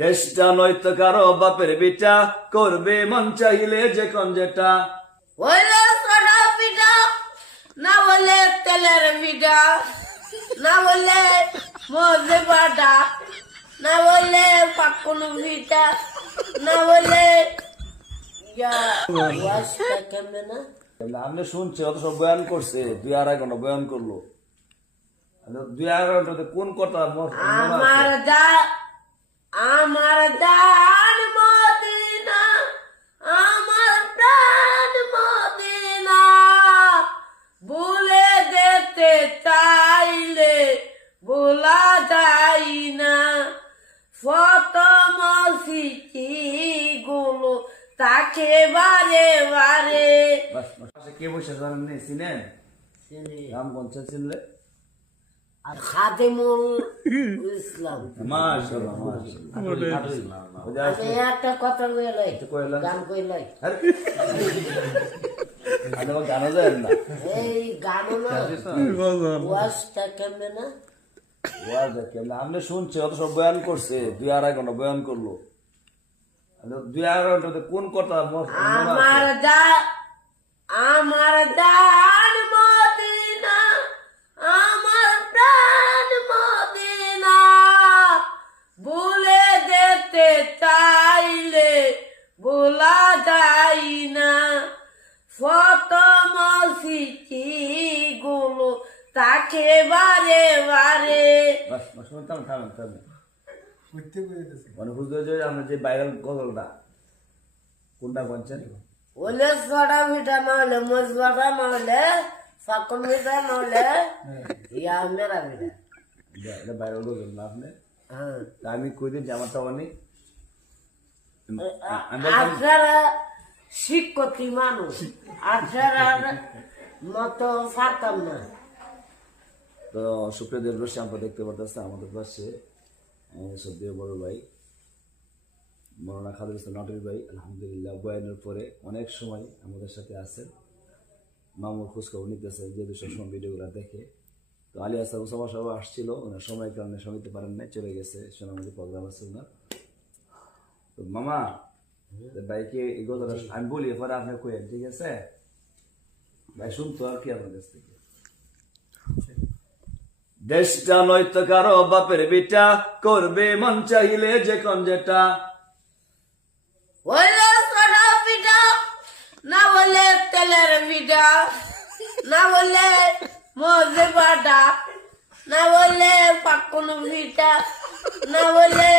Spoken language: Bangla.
দেশটা নয়তো কারো বাপের বিটা, করবে মন চাইলে যে কোন যেটা। হইলে সোডা পিঠা, না বলে তেলের পিঠা, না বলে মজে বাটা, না বলে পাকুন পিঠা, না বলে ওয়াশটা কেমনে না। আপনি শুনছে অত সব বয়ান করছে, 2-2.5 ঘন্টা বয়ান করলো। 2-2.5 ঘন্টাতে কোন কথা আমার দান মদিনা, আমার প্রাণ মদিনা, ভুলে যেতে চাইলে ভোলা যায় না। প্রথম স্মৃতি গুলো তাকে বারে বারে। কে বসে জানেন নি, চিনেন? রামগঞ্জ চিনলে আর খাদেমুল ইসলাম। মাশাআল্লাহ, মাশাআল্লাহ। আমি একটা কথা কইলাই, গান কইলাই। গানও যায় না, এই গানও না, ওয়াজটা কেমনে না। আপনি শুনছে অত সব বয়ান করছে, 2-2.5 ঘন্টা বয়ান করলো। 2-2.5 ঘন্টাতে কোন কথা আমার দান মদিনা, আমার প্রাণ মদিনা, ভুলে যেতে চাইলে ভোলা যায় না। প্রথম স্মৃতি গুলো তাকে বারে বারে। মানে বুঝতে যে আমরা যে ভাইরাল গজলটা কোনটা বলছেন? ওলে সোডা মিঠা না হলে মজবাটা না হলে ফাকুন মিঠা না হলে ইয়া মেরা মিঠা। এটা ভাইরাল গজল না আপনি? হ্যাঁ, আমি কই দিন যে আমারটা অনেক আপনারা শিক্ষিত মানুষ, আপনার মতো পারতাম না। তো সুপ্রিয় দেশবাসী, আমরা দেখতে পারতেছি আমাদের পাশে সদ্য বড় ভাই মৌলানা খালিদ হোসেন নটরি ভাই, আলহামদুলিল্লাহ বয়ানের পরে অনেক সময় আমাদের সাথে আছেন, মামুর খোঁজখবর নিতেছে, যেহেতু সবসময় ভিডিওগুলো দেখে। তো আলী আসাদ ওসামা সাহেব আসছিল, ওনার সময়ের কারণে সমিতে পারেন নাই, চলে গেছে, সোনামুখী প্রোগ্রাম আছে ওনার। তো মামা ভাইকে এই কথাটা আমি বলি, এরপরে আপনি কইেন, ঠিক আছে ভাই? শুনতো আর কি আপনার কাছ থেকে। দেশটা নয়তো কারো বাপের বিটা, করবে মন চাইলে যে কোন যেটা। হইলে সোডা পিঠা, না বলে তেলের পিঠা, না বলে মজে বাটা, না বলে পাকুন পিঠা, না বলে